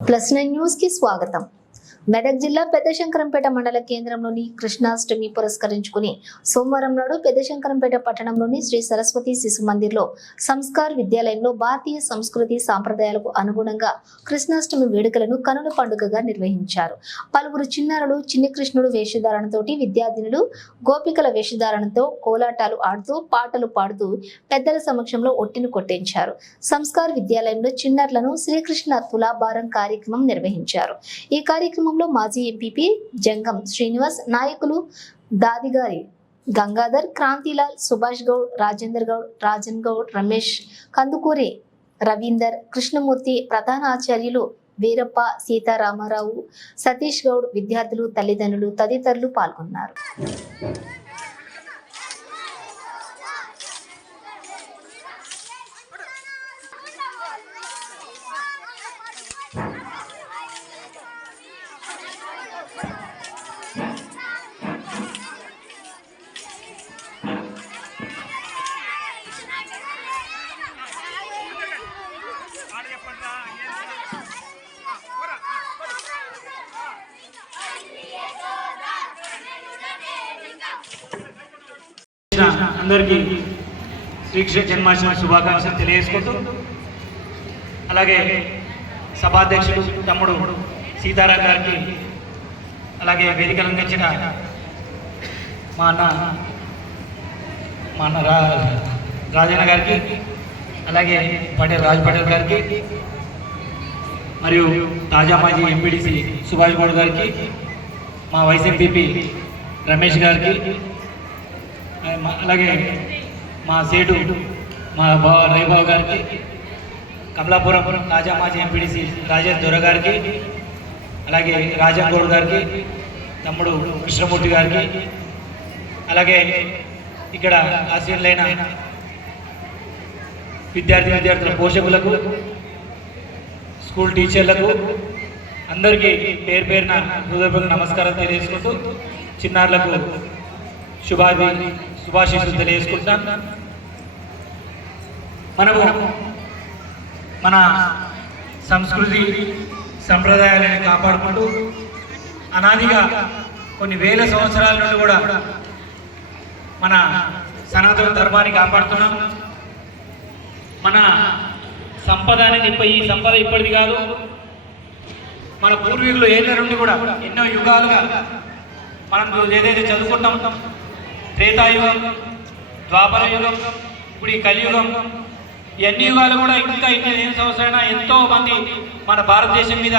Plus nine news కి స్వాగతం మెదక్ జిల్లా పెద్దశంకరంపేట మండల కేంద్రంలోని కృష్ణాష్టమి పురస్కరించుకుని సోమవారం నాడు పెద్దశంకరంపేట పట్టణంలోని శ్రీ సరస్వతి శిశు మందిర్లో సంస్కార్ విద్యాలయంలో భారతీయ సంస్కృతి సాంప్రదాయాలకు అనుగుణంగా కృష్ణాష్టమి వేడుకలను కనుల పండుగగా నిర్వహించారు. పలువురు చిన్నారులు చిన్ని కృష్ణుడు వేషధారణతోటి విద్యార్థినులు గోపికల వేషధారణతో కోలాటాలు ఆడుతూ పాటలు పాడుతూ పెద్దల సమక్షంలో ఒట్టిని కొట్టించారు. సంస్కార్ విద్యాలయంలో చిన్నారులను శ్రీకృష్ణ తులాభారం కార్యక్రమం నిర్వహించారు. ఈ కార్యక్రమం కార్యక్రమంలో మాజీ ఎంపీపీ జంగం శ్రీనివాస్ నాయకులు దాదిగారి గంగాధర్ క్రాంతిలాల్ సుభాష్ గౌడ్ రాజేందర్ గౌడ్ రాజన్ గౌడ్ రమేష్ కందుకూరి రవీందర్ కృష్ణమూర్తి ప్రధాన ఆచార్యులు వీరప్ప సీతారామారావు సతీష్ గౌడ్ విద్యార్థులు తల్లిదండ్రులు తదితరులు పాల్గొన్నారు. అందరికీ శ్రీకృష్ణ జన్మాష్టమి శుభాకాంక్షలు తెలియజేసుకుంటూ అలాగే సభాధ్యక్షుడు తమ్ముడు సీతారాం గారికి అలాగే వేదిక అలంకరించిన మా అన్న మా అన్న రా రాజన్న గారికి అలాగే పటేల్ రాజ్ పటేల్ గారికి మరియు తాజా మాజీ ఎంపీడీసీ సుభాష్ గౌడ్ గారికి మా వైస్ ఎంపీపీ రమేష్ గారికి అలాగే మా సేటు మా బావ రైబాబు గారికి కమలాపురం రాజా మాజీ ఎంపీడీసీ రాజేష్ దొర గారికి అలాగే రాజన్ గారికి తమ్ముడు కృష్ణమూర్తి గారికి అలాగే ఇక్కడ ఆశీర్లైన విద్యార్థి విద్యార్థుల పోషకులకు స్కూల్ టీచర్లకు అందరికీ పేరు పేరున హృదయపూర్వక నమస్కారం తెలియజేసుకుంటూ చిన్నారులకు శుభాభి శుభాశీస్సులు తెలియజేసుకుంటాం. మనము మన సంస్కృతి సంప్రదాయాలను కాపాడుకుంటూ అనాదిగా కొన్ని వేల సంవత్సరాల నుండి కూడా మన సనాతన ధర్మాన్ని కాపాడుతున్నాం. మన సంపద అనేది ఇప్ప- ఈ సంపద ఇప్పటిది కాదు. మన పూర్వీకులు ఏళ్ళ నుండి కూడా ఎన్నో యుగాలుగా మనం ఏదైతే చదువుకుంటాం త్రేతాయుగం ద్వాపర యుగం ఇప్పుడు ఈ కలియుగం ఇవన్నీ యుగాలు కూడా ఇంకా ఇన్ని ఎన్ని సంవత్సరాలైనా ఎంతో మంది మన భారతదేశం మీద